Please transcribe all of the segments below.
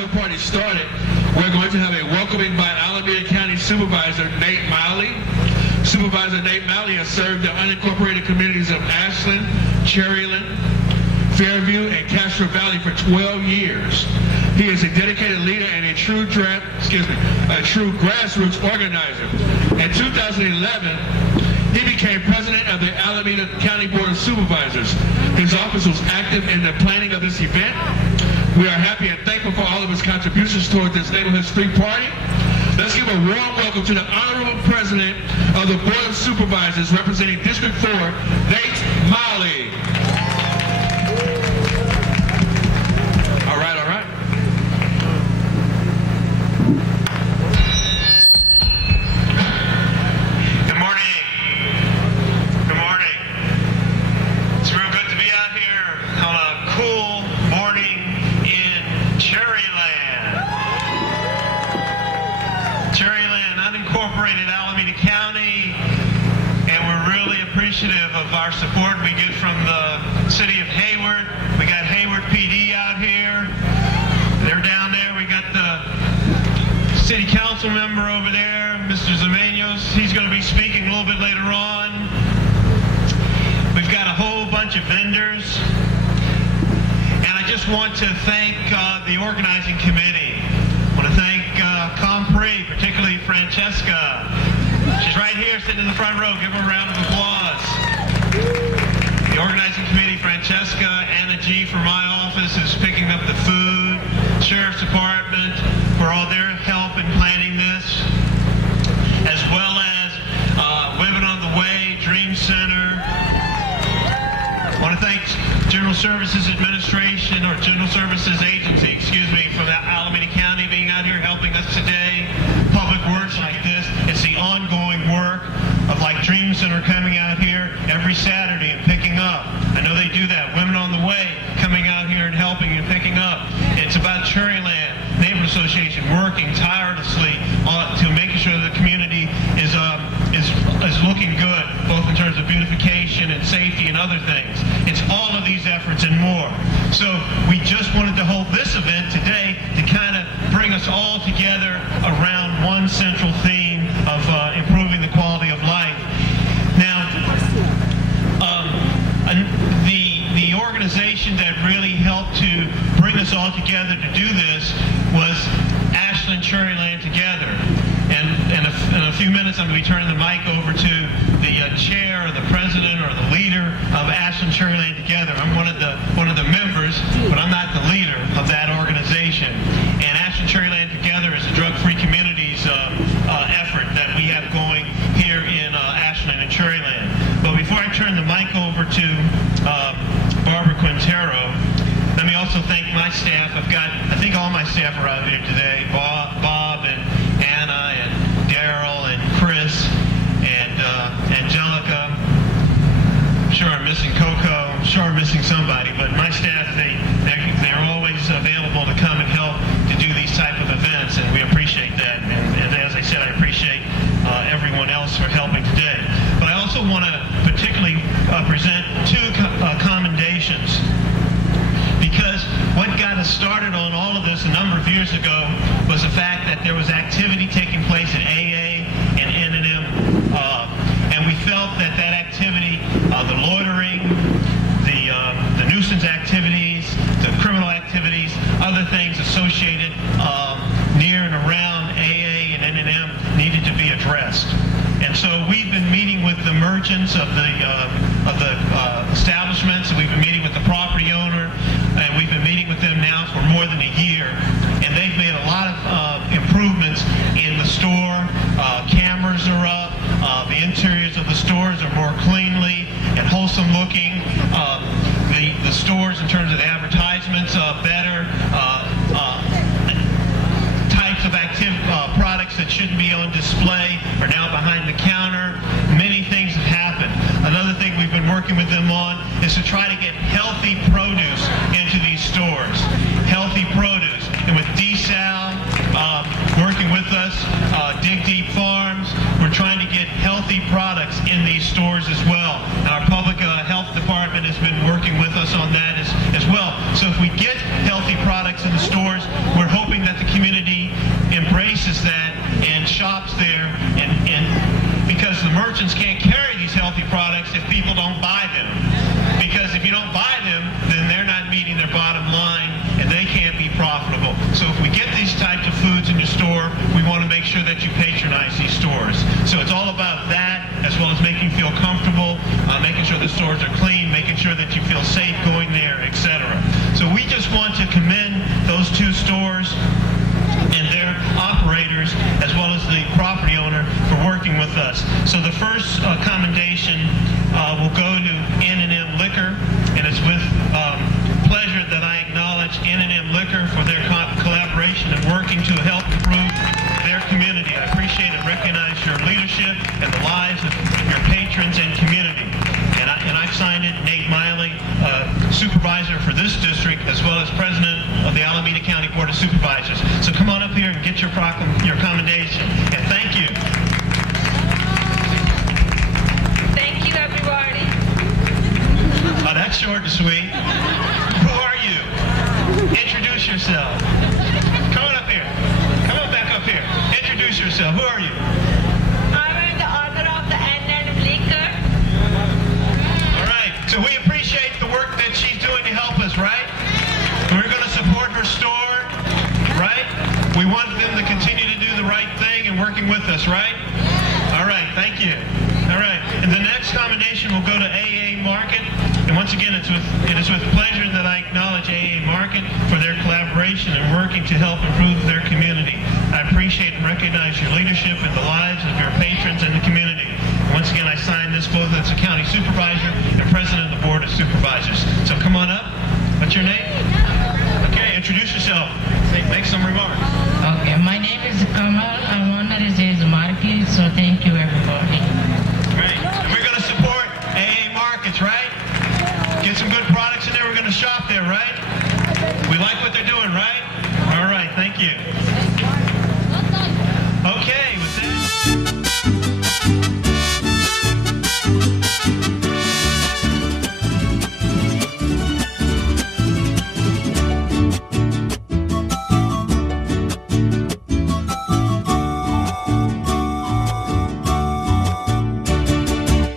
Hayward party started, we're going to have a welcoming by Alameda County Supervisor Nate Malley. Supervisor Nate Malley has served the unincorporated communities of Ashland, Cherryland, Fairview, and Castro Valley for 12 years. He is a dedicated leader and a true grassroots organizer. In 2011, he became president of the Alameda County Board of Supervisors. His office was active in the planning of this event. We are happy and thankful for all of his contributions toward this neighborhood street party. Let's give a warm welcome to the Honorable President of the Board of Supervisors representing District 4, Nate Malley. All right. Good morning. It's real good to be out here on a cool morning in Cherryland. Cherryland, unincorporated Alameda County, and we're really appreciative of our support we get from the city of Hayward. We got Hayward PD out here. They're down there. We got the city council member over there, Mr. Zamenos. He's going to be speaking a little bit later on. We've got a whole bunch of vendors. And I just want to thank the organizing committee. I want to thank Compre, particularly Francesca. She's right here sitting in the front row. Give her a round of applause. The organizing committee, Francesca, Anna G. from my office is picking up the food. Sheriff's Department for all their help in planning this, as well as Women on the Way, Dream Center. I want to thank General Services Administration, or General Services Agency, from Alameda County being out here helping us today. Public works like this, it's the ongoing work of like Dream Center coming out here every Saturday and picking up. I know they do that. Women on the Way coming out here and helping and picking up. It's about Cherryland Neighborhood Association working tirelessly to making sure the community is looking good, both in terms of beautification and safety and other things. It's all of these efforts and more. So we just wanted to hold this event today to kind of bring us all together around one central theme of improving the quality of life. Now, the organization that really helped to bring us all together to do this was Ashland Cherryland Together. And in a few minutes, I'm going to be turning the mic over to the chair, or the president, or the leader of Ashland Cherryland Together. I'm one of the members, but I'm not the leader of that organization. And Ashland Cherryland Together is a drug-free communities effort that we have going here in Ashland and Cherryland. But before I turn the mic over to Barbara Quintero, let me also thank my staff. I think all my staff are out here today. Bob and Anna and Daryl and Chris and Angelica. I'm sure I'm missing Coco. I'm sure I'm missing somebody. But my staff, they're always available to come and help to do these type of events, and we appreciate that. And as I said, I appreciate everyone else for helping today. But I also want to particularly present two commendations. Because what got us started on all of this a number of years ago was the fact that there was activity taking place at AA and N&M, and we felt that activity, the loitering, the nuisance activities, the criminal activities, other things associated near and around AA and N&M needed to be addressed. And so we've been meeting with the merchants of the establishments, and we've been meeting with the property owner, and we've been meeting with them now for more than a year. And they've made a lot of improvements in the store. Cameras are up. The interiors of the stores are more cleanly and wholesome looking. The stores, in terms of the advertisements, better. Types of products that shouldn't be on display are now behind the counter. Many things have happened. Another thing we've been working with them on is to try to get healthy produce into these stores. Healthy produce. And with DSAL working with us, Dig Deep Farms, we're trying to get healthy products in these stores as well. And our public health department has been working with us on that as well. So if we get healthy products in the stores, we're hoping that the community embraces that and shops there, and because the merchants can't carry these healthy products if people don't buy them. Because if you don't buy them, then they're not meeting their bottom line and they can't be profitable. So if we get these types of foods in your store, we want to make sure that you patronize these stores. So it's all about that, as well as making you feel comfortable, making sure the stores are clean, making sure that you feel safe going there, etc. So we just want to commend those two stores and their operators, as well as the property owner, for working with us. So the first commendation will go to N&M Liquor, and it's with pleasure that I acknowledge N&M Liquor for their collaboration and working to help improve their community. I appreciate and recognize your leadership and the lives of your patrons and community. And I've signed it, Nate Miley, supervisor for this district, as well as president of the Alameda County Board of Supervisors. So come on up here and get your commendation. And thank you. Thank you, everybody. Oh, that's short and sweet. Who are you? Introduce yourself. Come on up here. Come on back up here. Introduce yourself. Who are you? I'm the author of the N&M Liquor. All right. So we appreciate the work that she's doing to help us, right? We're going to support her store, right? We want them to continue to do the right thing and working with us, right? All right. Thank you. All right. And the next commendation will go to AA Market. And once again, it is with pleasure that I acknowledge AA Market for their collaboration and working to help improve their community. I appreciate and recognize your leadership in the lives of your patrons and the community. And once again, I sign this both as a county supervisor and president of the Board of Supervisors. So come on up. What's your name? Okay, introduce yourself. Make some remarks. Okay, my name is Kamal. I'm one that is Market, so thank you, everybody. Great. And we're going to support AA Markets, right? Get some good products in there. We're going to shop there, right? We like what they're doing, right? All right, thank you. Okay, with that.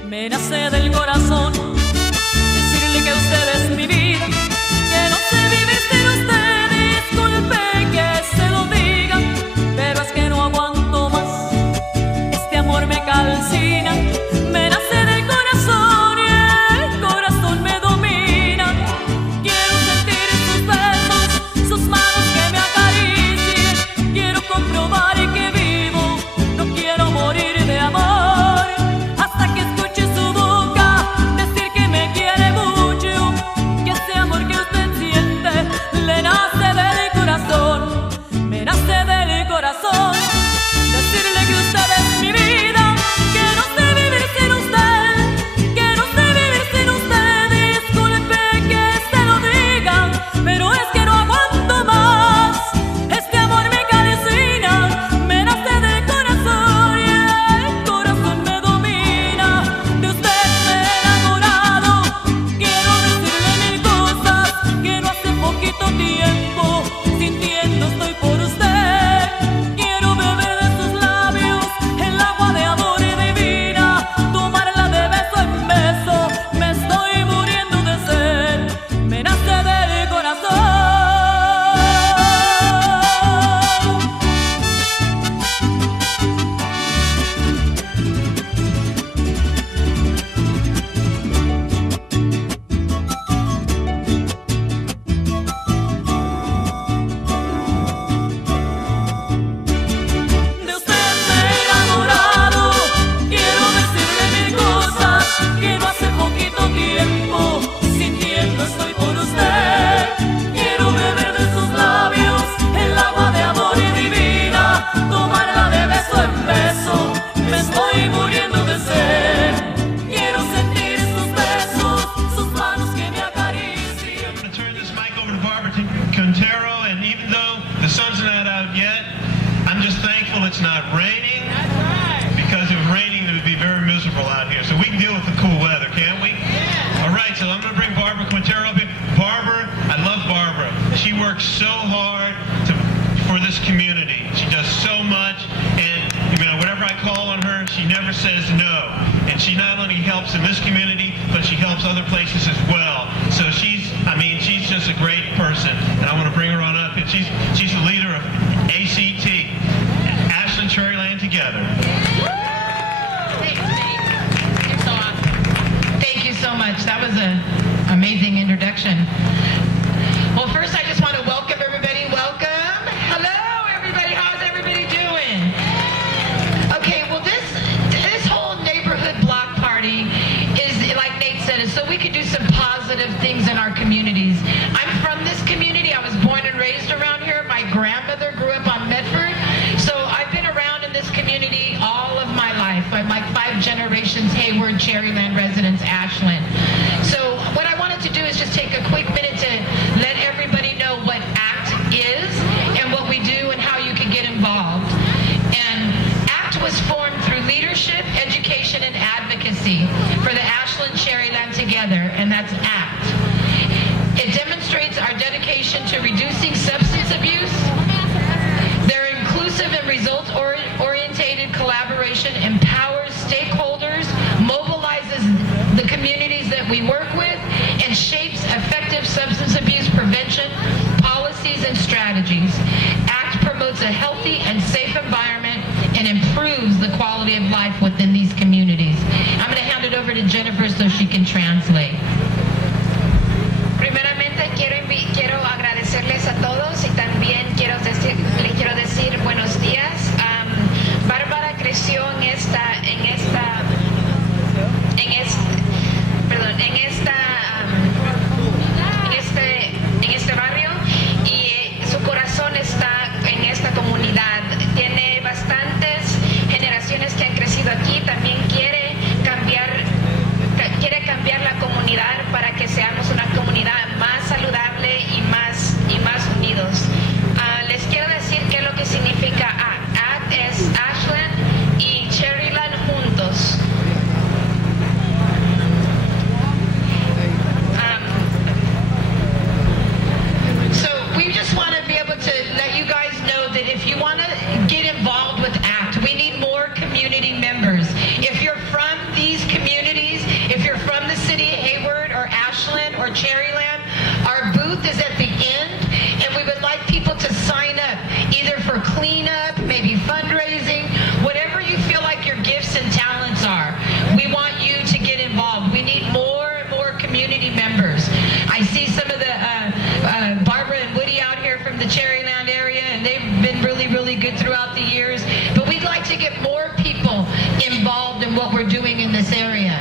Me nace del corazón decirle que usted es mi vida, que no sé vivir sin usted. Disculpe que se lo diga, pero es que no aguanto más. Este amor me calcina, me nace del corazón y el corazón me domina. Quiero sentir sus besos, sus manos que me acaricien. Quiero comprobar que vivo, no quiero morir de amor. Decirle que usted es mi vida, que no sé vivir sin usted, que no sé vivir sin usted. Disculpe que se lo diga, pero es que no aguanto más. Este amor me calcina, me nace del corazón y el corazón me domina. De usted me he enamorado, quiero decirle mil cosas que no hace poquito tiempo sintiendo estoy por usted. It's not raining, because if it was raining, it would be very miserable out here. So we can deal with the cool weather, can't we? All right, so I'm going to bring Barbara Quintero up here. Barbara, I love Barbara. She works so hard to this community. She does so much, and whenever I call on her, she never says no. And she not only helps in this community, but she helps other places as well. So she's just a great person, and I want to bring her on up. And she's the leader of ACT, Ashland Cherryland Together. Thanks, Nate. You're so awesome. Thank you so much. That was an amazing introduction. Well, first I just want to welcome everybody. Welcome. Hello, everybody. How's everybody doing? Okay, well, this whole neighborhood block party is, like Nate said, is so we could do some positive things in our communities. I'm from this community. I was born and raised around here. My grandmother grew up on Medford. So I've been around in this community all of my life. I'm like 5 generations Hayward, Cherryland residents, Ashland. So what I wanted to do is just take a quick minute to let everybody know what ACT is and what we do and how you can get involved. And ACT was formed through leadership, education, and advocacy for the Ashland Cherryland Together, and that's ACT. It demonstrates our dedication to reducing substance abuse. Their inclusive and results-oriented collaboration empowers stakeholders, mobilizes the communities that we work with, and shapes effective substance abuse prevention policies and strategies. ACT promotes a healthy and safe environment and improves the quality of life within these communities. I'm going to hand it over to Jennifer so she can translate. Primeramente quiero agradecerles a todos y también les quiero decir buenos días. Bárbara creció en este barrio y su corazón está en esta comunidad. Tiene bastantes generaciones que han crecido aquí. También quiere cambiar la comunidad para que seamos una comunidad más saludable y más unidos. Les quiero decir qué es lo que significa ACT. ACT es Ashland y Cherryland juntos. So we just want to be able to let you guys know that if you want to get involved with ACT, we need more community members. If you're from these communities, if you're from the city of Hayward or Ashland or Cherryland, our booth is at the end, and we would like people to sign up, either for cleanup, maybe fundraising, whatever you feel like your gifts and talents are. We want you to get involved. We need more and more community members. I see some of the Barbara and Woody out here from the Cherryland area, and they've been really, really good throughout the years. But we'd like to get more people involved in what we're doing in this area.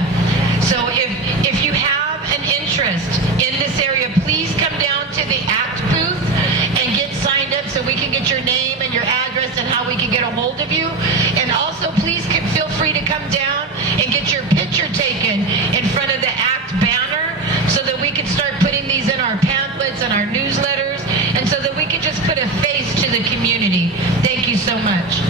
So if you have an interest in this area, please come down to the ACT booth and get signed up so we can get your name and your address and how we can get a hold of you. And also, please feel free to come down and get your picture taken in front of the ACT banner so that we can start putting these in our pamphlets and our newsletters, and so that we can just put a face to the community. Thank you so much.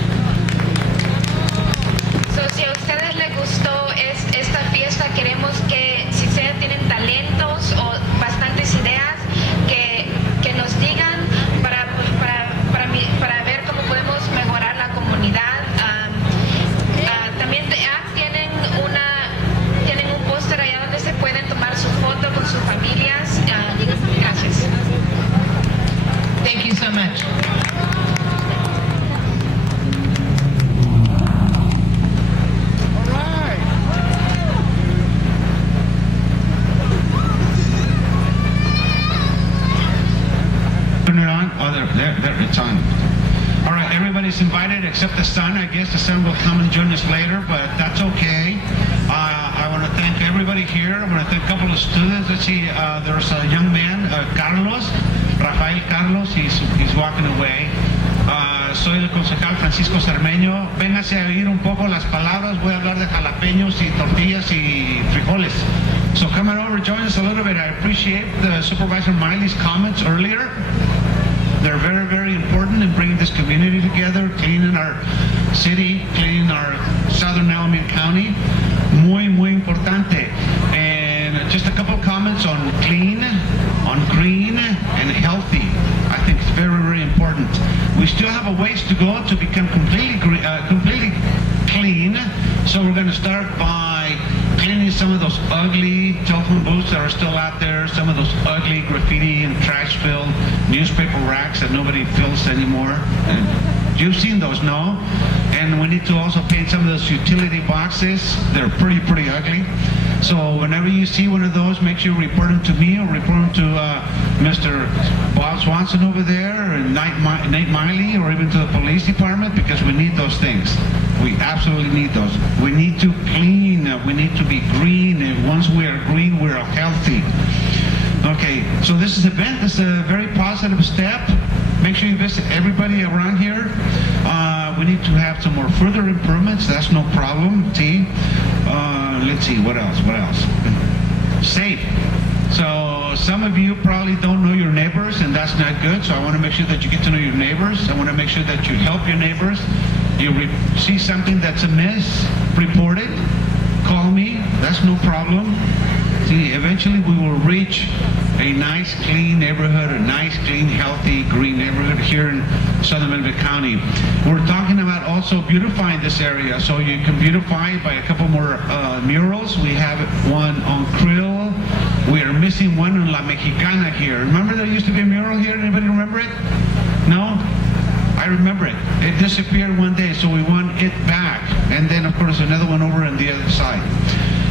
So, si a ustedes les gustó esta fiesta, queremos que si ustedes tienen talentos o bastantes ideas, que nos digan para ver cómo podemos mejorar la comunidad. También de ACT tienen un póster allá donde se pueden tomar su foto con sus familias. Gracias. Thank you so much. It's on. All right, everybody's invited except the son. I guess the son will come and join us later, but that's okay. I want to thank everybody here. I want to thank a couple of students. Let's see, there's a young man, Rafael Carlos. He's walking away. Soy el concejal Francisco Cermeño. Véngase a oír un poco las palabras. Voy a hablar de jalapeños y tortillas y frijoles. So come on over, join us a little bit. I appreciate the Supervisor Miley's comments earlier. They're very, very important in bringing this community together, cleaning our city, cleaning our southern Alameda County. Muy, muy importante. And just a couple of comments on clean, on green, and healthy. I think it's very, very important. We still have a ways to go to become completely clean. So we're going to start by cleaning some of those ugly telephone booths that are still out there, some of those ugly graffiti and trash-filled newspaper racks that nobody fills anymore. And you've seen those, no? And we need to also paint some of those utility boxes. They're pretty ugly. So whenever you see one of those, make sure you report them to me or report them to Mr. Bob Swanson over there, or Nate Miley, or even to the police department, because we need those things. We absolutely need those. We need to clean. We need to be green. And once we are green, we are healthy. Okay, so this is is a very positive step. Make sure you visit everybody around here. We need to have some more further improvements. That's no problem. See? Let's see, what else? Safe. So some of you probably don't know your neighbors, and that's not good. So I want to make sure that you get to know your neighbors. I want to make sure that you help your neighbors. You see something that's amiss, report it. Call me. That's no problem. See, eventually we will reach a nice, clean neighborhood, a nice, clean, healthy, green neighborhood here in Southern Medina County. We're talking about also beautifying this area, so you can beautify it by a couple more murals. We have one on Krill. We are missing one on La Mexicana here. Remember there used to be a mural here? Anybody remember it? No? I remember it. It disappeared one day, so we want it back. And then, of course, another one over on the other side.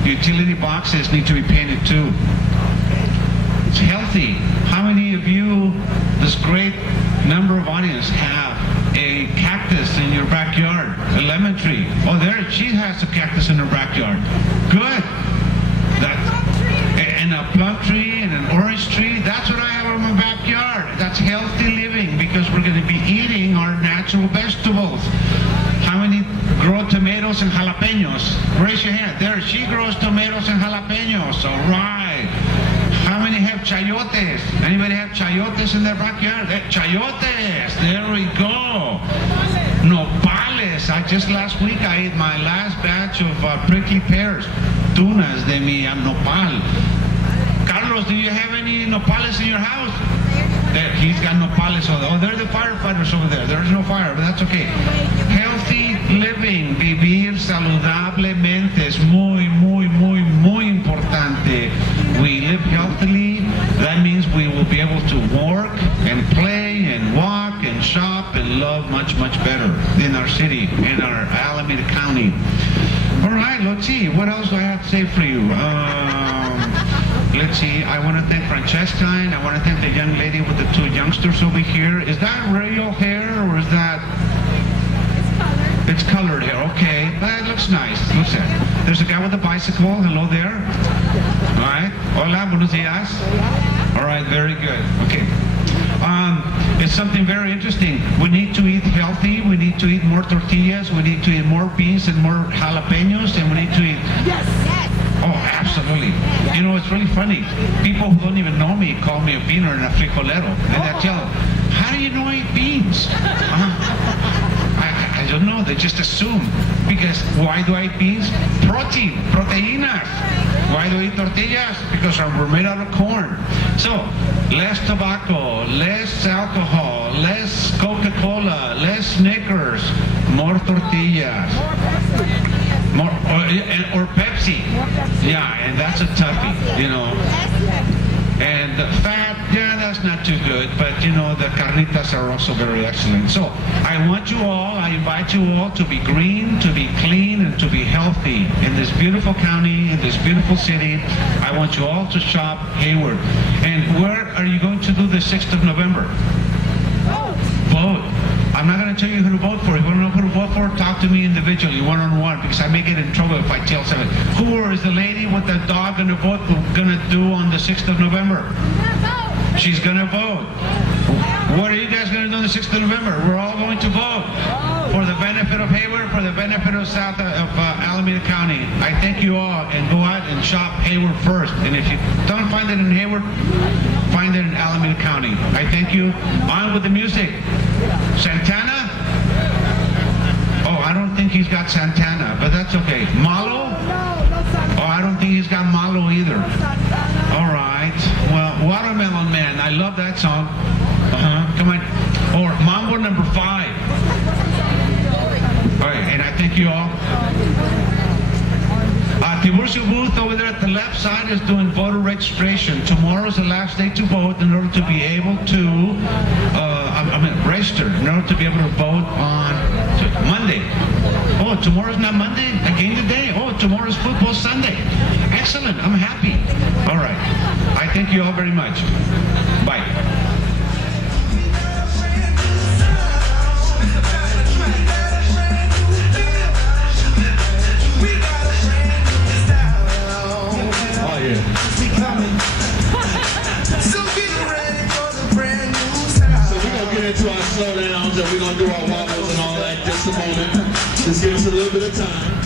Utility boxes need to be painted too. It's healthy. How many of you, this great number of audience, have a cactus in your backyard? A lemon tree. Oh, there, she has a cactus in her backyard. Good. And a plum tree and an orange tree. That's what I have in my backyard. That's healthy living, because we're going to be eating our natural vegetables. How many grow tomatoes and jalapenos? Raise your hand. There, she grows tomatoes and jalapenos. All right. How many have chayotes? Anybody have chayotes in their backyard? Chayotes. There we go. Nopales. Just last week I ate my last batch of prickly pears. Tunas de mi nopal. Carlos, do you have any nopales in your house? There, he's got nopales. Oh, they're the firefighters over there. There's no fire, but that's okay. Healthy living, vivir saludablemente es muy importante. We live healthily. That means we will be able to work and play and walk and shop and love much better in our city, in our Alameda County. All right, let's see. What else do I have to say for you? Let's see. I want to thank Francesca, and I want to thank the young lady with the two youngsters over here. Is that real hair, or is that... It's colored hair. Okay. That looks nice. Looks at. There's a guy with a bicycle. Hello there. All right. Hola, buenos días. All right, very good. Okay. It's something very interesting. We need to eat healthy. We need to eat more tortillas. We need to eat more beans and more jalapenos, and we need to eat... Yes. Oh, absolutely. You know, it's really funny. People who don't even know me call me a beaner and a frijolero. And I tell them, how do you know I eat beans? I don't know. They just assume. Because why do I eat beans? Proteínas. Why do I eat tortillas? Because we're made out of corn. So, less tobacco, less alcohol, less Coca-Cola, less Snickers, more tortillas. More, or Pepsi. Yeah, and that's a toughie, you know. And the fat, yeah, that's not too good, but you know, the carnitas are also very excellent. So I want you all, I invite you all to be green, to be clean, and to be healthy in this beautiful county, in this beautiful city. I want you all to shop Hayward. And where are you going to do the 6th of November? Vote. I'm not going to tell you who to vote for. If you want to know who to vote for, talk to me individually, one-on-one, because I may get in trouble if I tell someone. Who is the lady with the dog going to vote going to do on the 6th of November? She's going to vote. What are you guys going to do on the 6th of November? We're all going to vote for the benefit of Hayward, for the benefit of Alameda County. I thank you all, and go out and shop Hayward first. And if you don't find it in Hayward, find it in Alameda County. I thank you. On with the music. Santana? Oh, I don't think he's got Santana, but that's okay. Malo? Oh, I don't think he's got Malo either. All right. Well, Watermelon Man. I love that song. Come on. Or Mambo scoreboard number 5. All right, and I thank you all. Tiburcio booth over there at the left side is doing voter registration. Tomorrow's the last day to vote in order to be able to register in order to be able to vote on Monday. Oh, tomorrow's not Monday? Again today? Oh, tomorrow's football Sunday. Excellent. I'm happy. All right. I thank you all very much. Bye. Into our slowdowns and we're going to do our wobbles and all that just a moment. Just give us a little bit of time.